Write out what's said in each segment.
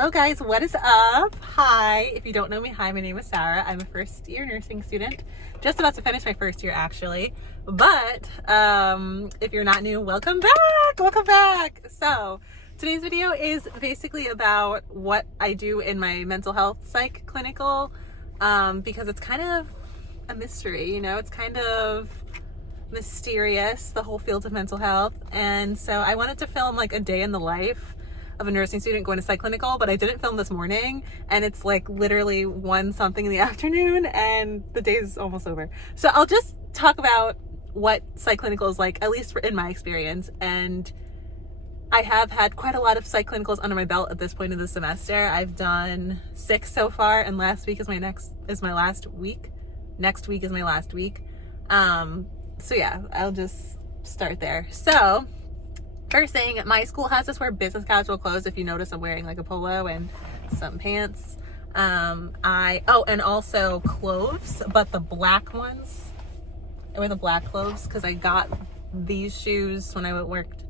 Hello guys, what is up? Hi, if you don't know me, hi, my name is Sarah. I'm a first year nursing student, just about to finish my first year actually. But if you're not new, welcome back. So today's video is basically about what I do in my mental health psych clinical, because it's kind of a mystery, you know, it's kind of mysterious, the whole field of mental health. And so I wanted to film like a day in the life of a nursing student going to psych clinical, but I didn't film this morning and it's like literally 1 something in the afternoon and the day is almost over. So I'll just talk about what psych clinical is like, at least in my experience. And I have had quite a lot of psych clinicals under my belt at this point of the semester. I've done 6 so far, and last week is my last week. Next week is my last week. So yeah, I'll just start there. So first thing, my school has us wear business casual clothes. If you notice, I'm wearing like a polo and some pants. And also clothes, but the black ones. I wear the black clothes because I got these shoes when I worked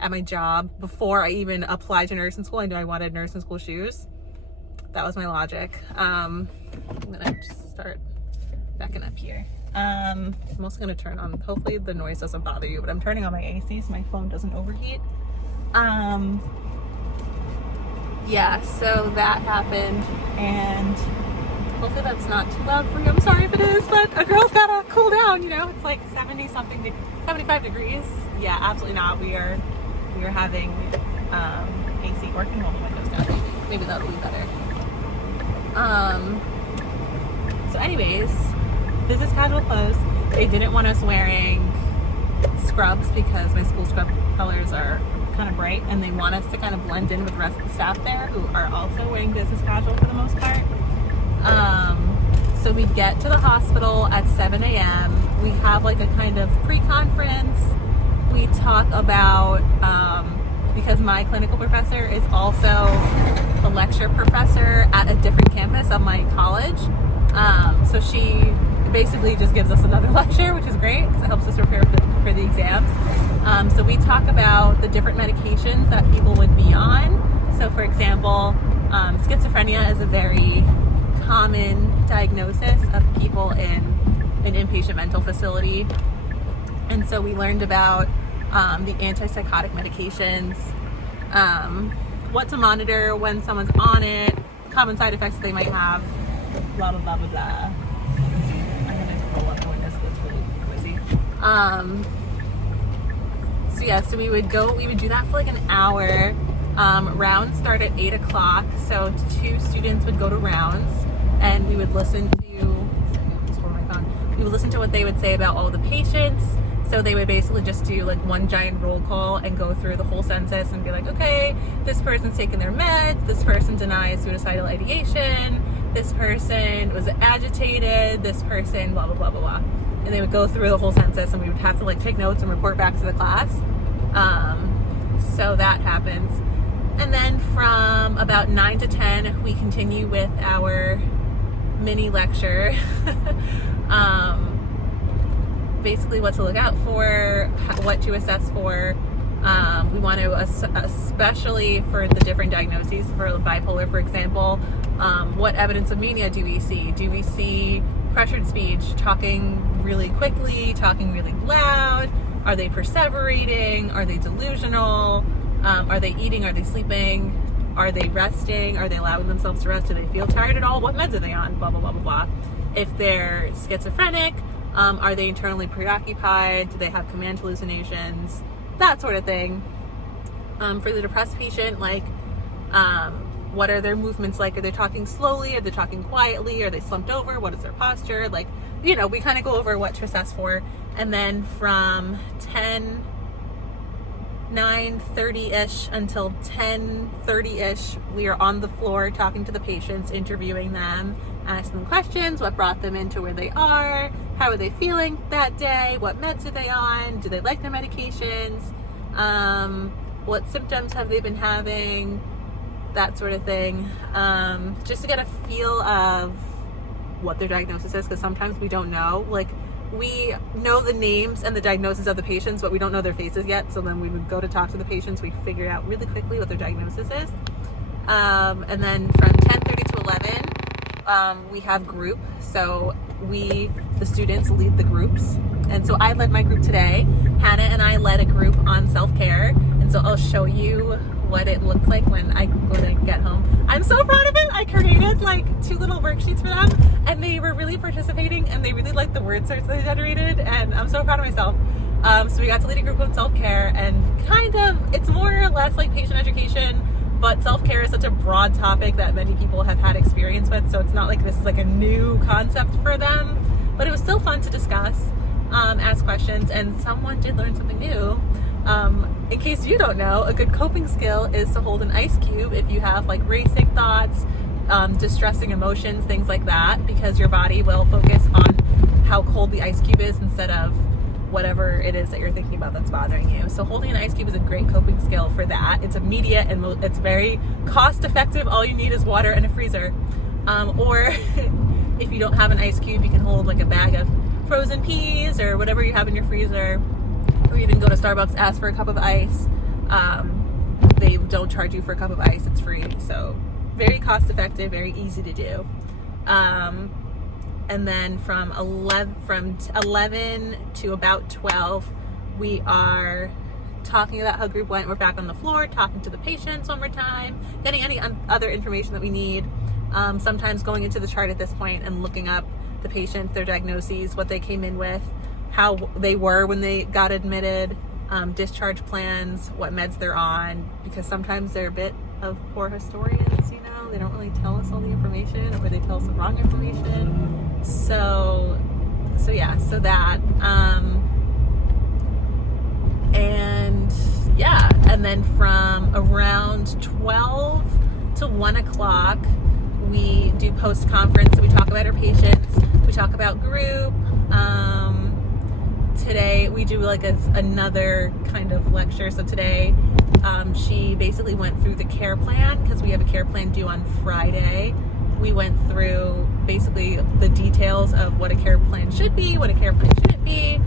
at my job. Before I even applied to nursing school, I knew I wanted nursing school shoes. That was my logic. I'm gonna just start backing up here. I'm also gonna turn on, hopefully the noise doesn't bother you, but I'm turning on my AC so my phone doesn't overheat. Yeah, so that happened, and hopefully that's not too loud for you. I'm sorry if it is, but a girl's gotta cool down, you know. It's like 75 degrees. Yeah, absolutely not. We are having AC working all the windows down. Maybe that'll be better. So anyways, business casual clothes. They didn't want us wearing scrubs because my school scrub colors are kind of bright, and they want us to kind of blend in with the rest of the staff there who are also wearing business casual for the most part. So we get to the hospital at 7 a.m. We have like a kind of pre-conference. We talk about, because my clinical professor is also a lecture professor at a different campus of my college. So she basically just gives us another lecture, which is great because it helps us prepare for the exams. So we talk about the different medications that people would be on. So for example, schizophrenia is a very common diagnosis of people in an inpatient mental facility. And so we learned about the antipsychotic medications, what to monitor when someone's on it, common side effects that they might have, blah, blah, blah, blah, blah. So yeah, so we would do that for like an hour. Rounds start at 8 o'clock. So 2 students would go to rounds, and we would listen to what they would say about all the patients. So they would basically just do like one giant roll call and go through the whole census and be like, okay, this person's taking their meds, this person denies suicidal ideation, this person was agitated, this person blah, blah, blah, blah, blah. And they would go through the whole census, and we would have to like take notes and report back to the class. So that happens. And then from about 9 to 10, we continue with our mini lecture. Basically what to look out for, what to assess for. We want to, especially for the different diagnoses, for bipolar, for example, what evidence of mania do we see? Do we see pressured speech, talking really quickly, talking really loud? Are they perseverating? Are they delusional? Are they eating? Are they sleeping? Are they resting? Are they allowing themselves to rest? Do they feel tired at all? What meds are they on? Blah, blah, blah, blah, blah. If they're schizophrenic, are they internally preoccupied? Do they have command hallucinations? That sort of thing. For the depressed patient, like, what are their movements like? Are they talking slowly? Are they talking quietly? Are they slumped over? What is their posture? Like, you know, we kind of go over what to assess for. And then from 9:30-ish until 10:30-ish, we are on the floor talking to the patients, interviewing them, asking them questions. What brought them into where they are? How are they feeling that day? What meds are they on? Do they like their medications? What symptoms have they been having? That sort of thing. Just to get a feel of what their diagnosis is, because sometimes we don't know. Like, we know the names and the diagnosis of the patients, but we don't know their faces yet. So then we would go to talk to the patients. We figure out really quickly what their diagnosis is. And then from 10:30 to 11, we have group. So the students lead the groups. And so I led my group today. Hannah and I led a group on self-care. And so I'll show you what it looked like when I get home. I'm so proud of it. I created like 2 little worksheets for them, and they were really participating, and they really liked the word search they generated, and I'm so proud of myself. So we got to lead a group on self-care, and kind of, it's more or less like patient education, but self-care is such a broad topic that many people have had experience with, so it's not like this is like a new concept for them, but it was still fun to discuss, ask questions, and someone did learn something new. In case you don't know, a good coping skill is to hold an ice cube if you have like racing thoughts, distressing emotions, things like that, because your body will focus on how cold the ice cube is instead of whatever it is that you're thinking about that's bothering you. So holding an ice cube is a great coping skill for that. It's immediate and it's very cost effective. All you need is water and a freezer. Or if you don't have an ice cube, you can hold like a bag of frozen peas or whatever you have in your freezer. Or even go to Starbucks, ask for a cup of ice. They don't charge you for a cup of ice, it's free. So very cost effective, very easy to do. And then from 11 to about 12, we are talking about how group went. We're back on the floor, talking to the patients one more time, getting any other information that we need. Sometimes going into the chart at this point and looking up the patients, their diagnoses, what they came in with, how they were when they got admitted, discharge plans, what meds they're on, because sometimes they're a bit of poor historians, you know, they don't really tell us all the information, or they tell us the wrong information. So that, and then from around 12 to 1 o'clock, we do post-conference, so we talk about our patients, we talk about group. Today we do like another kind of lecture. So today she basically went through the care plan, because we have a care plan due on Friday. We went through basically the details of what a care plan should be, what a care plan shouldn't be,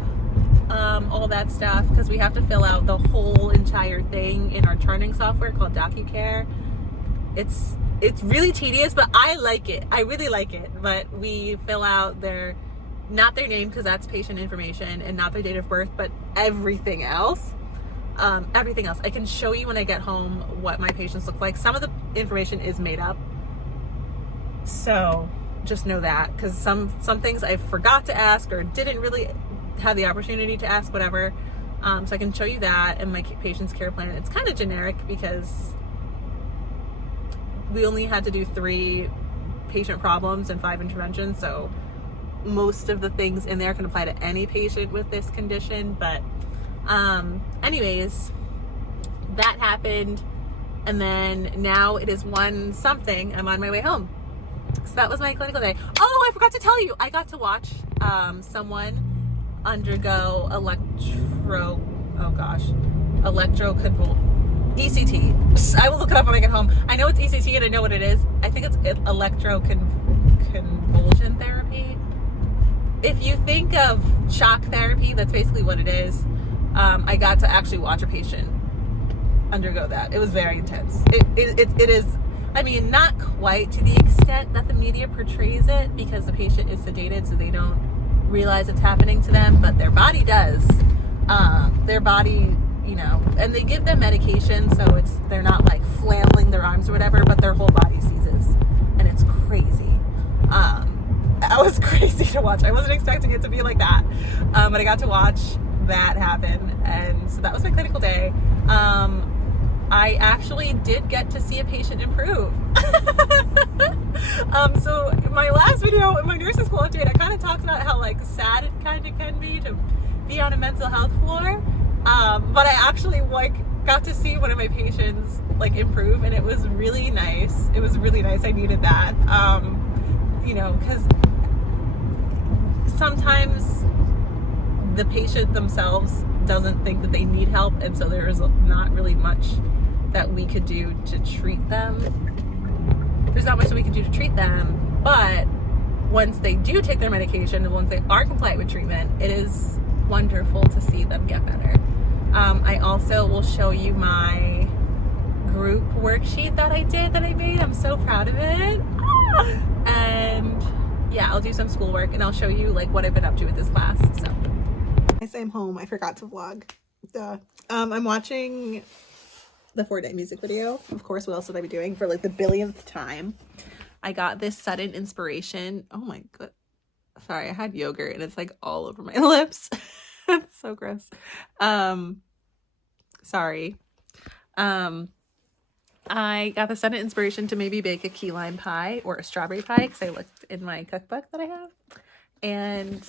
all that stuff, because we have to fill out the whole entire thing in our charting software called DocuCare. It's really tedious, but I like it. I really like it. But we fill out not their name, because that's patient information, and not their date of birth, but everything else. Everything else. I can show you when I get home what my patients look like. Some of the information is made up. So just know that, because some things I forgot to ask or didn't really have the opportunity to ask, whatever. So I can show you that and my patient's care plan. It's kind of generic because we only had to do 3 patient problems and 5 interventions. So most of the things in there can apply to any patient with this condition. But anyways, that happened. And then now it is 1 something. I'm on my way home. So that was my clinical day. Oh, I forgot to tell you, I got to watch someone undergo ECT. I will look it up when I get home. I know it's ECT and I know what it is. I think it's electroconvulsion therapy. If you think of shock therapy, that's basically what it is. I got to actually watch a patient undergo that. It was very intense. It is, I mean, not quite to the extent that the media portrays it, because the patient is sedated, so they don't realize it's happening to them, but their body does. Their body, you know, and they give them medication, so they're not like flailing their arms or whatever, but their whole body seizes, and it's crazy. That was crazy to watch. I wasn't expecting it to be like that, but I got to watch that happen, and so that was my clinical day. I actually did get to see a patient improve. So in my last video in my nursing school update, I kind of talked about how like sad it kind of can be to be on a mental health floor. But I actually like got to see one of my patients like improve, and it was really nice. It was really nice. I needed that. You know, because sometimes the patient themselves doesn't think that they need help, and so there is not really much that we could do to treat them. There's not much that we can do to treat them, but once they do take their medication and once they are compliant with treatment, it is wonderful to see them get better. I also will show you my group worksheet that I made. I'm so proud of it. And yeah, I'll do some schoolwork and I'll show you like what I've been up to with this class. So I say I'm home. I forgot to vlog. Duh. I'm watching the 4-day music video. Of course, what else would I be doing for like the billionth time? I got this sudden inspiration. Oh my god. Sorry, I had yogurt and it's like all over my lips. It's so gross. Sorry. I got the sudden inspiration to maybe bake a key lime pie or a strawberry pie because I looked in my cookbook that I have. And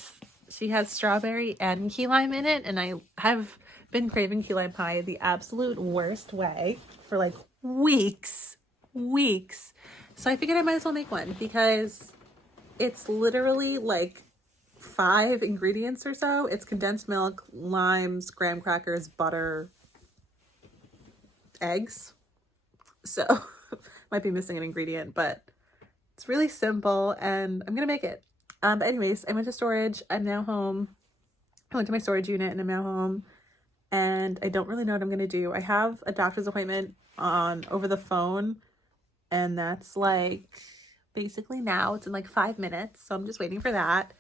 she has strawberry and key lime in it. And I have been craving key lime pie the absolute worst way for like weeks. So I figured I might as well make one because it's literally like 5 ingredients or so. It's condensed milk, limes, graham crackers, butter, eggs. So might be missing an ingredient, but it's really simple and I'm gonna make it. But anyways, I went to storage. I'm now home. I went to my storage unit and I'm now home, and I don't really know what I'm gonna do. I have a doctor's appointment over the phone, and that's like basically now. It's in like 5 minutes, so I'm just waiting for that.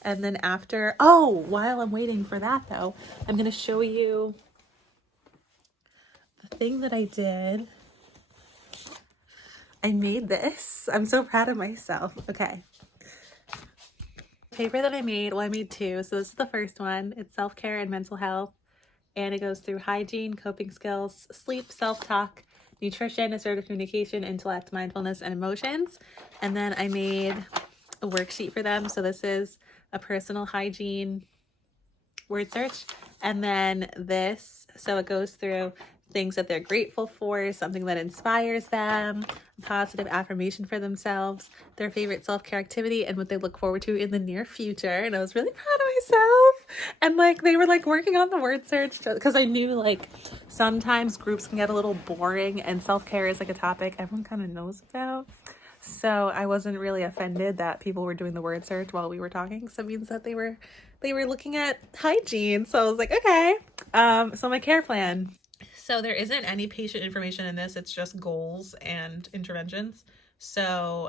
And then after, while I'm waiting for that though, I'm gonna show you the thing that I did. I made this. I'm so proud of myself. Okay. Paper that I made, well, I made 2. So this is the first one. It's self-care and mental health. And it goes through hygiene, coping skills, sleep, self-talk, nutrition, assertive communication, intellect, mindfulness, and emotions. And then I made a worksheet for them. So this is a personal hygiene word search. And then this, so it goes through things that they're grateful for, something that inspires them, a positive affirmation for themselves, their favorite self-care activity, and what they look forward to in the near future. And I was really proud of myself. And like they were like working on the word search because I knew like sometimes groups can get a little boring and self-care is like a topic everyone kind of knows about. So I wasn't really offended that people were doing the word search while we were talking. So it means that they were looking at hygiene. So I was like, okay. So my care plan. So there isn't any patient information in this. It's just goals and interventions. So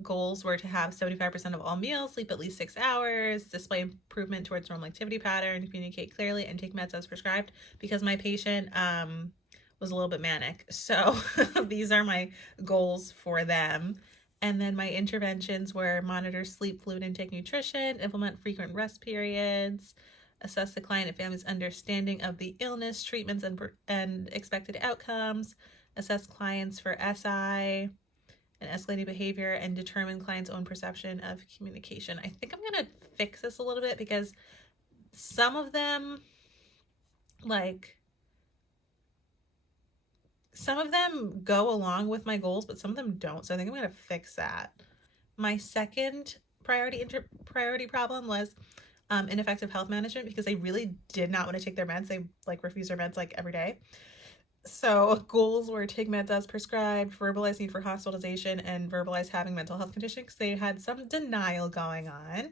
goals were to have 75% of all meals, sleep at least 6 hours, display improvement towards normal activity pattern, communicate clearly, and take meds as prescribed, because my patient was a little bit manic. So these are my goals for them. And then my interventions were monitor sleep, fluid intake, nutrition, implement frequent rest periods, assess the client and family's understanding of the illness, treatments, and expected outcomes, assess clients for SI and escalating behavior, and determine client's own perception of communication. I think I'm going to fix this a little bit because some of them, go along with my goals, but some of them don't. So I think I'm going to fix that. My second priority problem was ineffective health management, because they really did not want to take their meds. They refuse their meds every day. So goals were take meds as prescribed, verbalize need for hospitalization, and verbalize having mental health conditions, because they had some denial going on.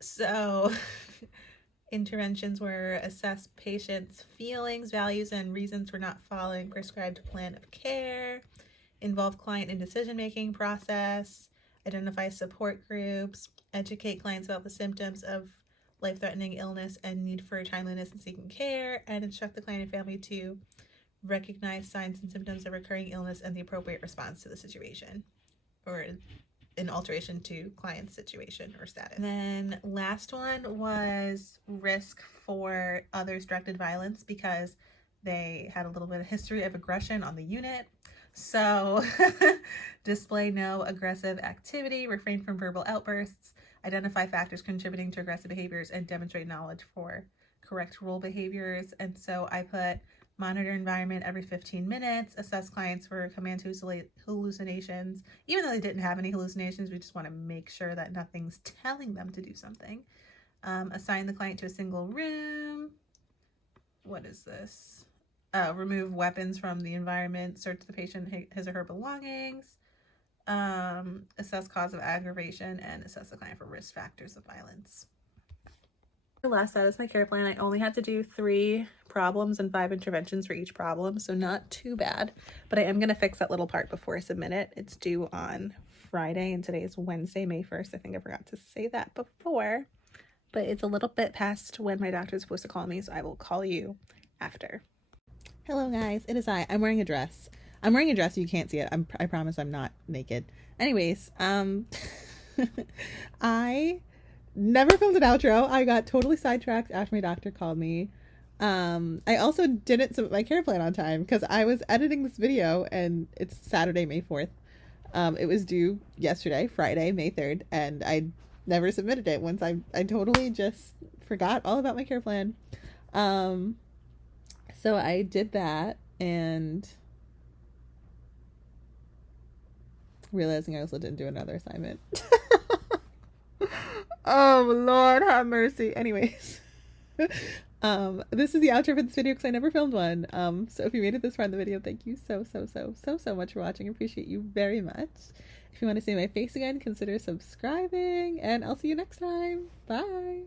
So interventions were assess patients' feelings, values, and reasons for not following prescribed plan of care, involve client in decision-making process, identify support groups, educate clients about the symptoms of life-threatening illness and need for timeliness in seeking care, and instruct the client and family to recognize signs and symptoms of recurring illness and the appropriate response to the situation, or an alteration to client's situation or status. And then last one was risk for others directed violence, because they had a little bit of history of aggression on the unit. So display no aggressive activity, refrain from verbal outbursts, identify factors contributing to aggressive behaviors, and demonstrate knowledge for correct role behaviors. And so I put monitor environment every 15 minutes, assess clients for command hallucinations. Even though they didn't have any hallucinations, we just want to make sure that nothing's telling them to do something. Assign the client to a single room. What is this? Remove weapons from the environment, search the patient, his or her belongings, assess cause of aggravation, and assess the client for risk factors of violence. Last, that is my care plan. I only had to do 3 problems and 5 interventions for each problem, so not too bad. But I am going to fix that little part before I submit it. It's due on Friday, and today is Wednesday, May 1st. I think I forgot to say that before, but it's a little bit past when my doctor is supposed to call me, so I will call you after. Hello guys, it is I. I'm wearing a dress. I'm wearing a dress so you can't see it. I promise I'm not naked. Anyways, I never filmed an outro. I got totally sidetracked after my doctor called me. I also didn't submit my care plan on time because I was editing this video, and it's Saturday, May 4th. It was due yesterday, Friday, May 3rd, and I never submitted it once I totally just forgot all about my care plan. So I did that, and realizing I also didn't do another assignment. Oh, Lord have mercy. Anyways, this is the outro for this video because I never filmed one. So if you made it this far in the video, thank you so much for watching. I appreciate you very much. If you want to see my face again, consider subscribing, and I'll see you next time. Bye.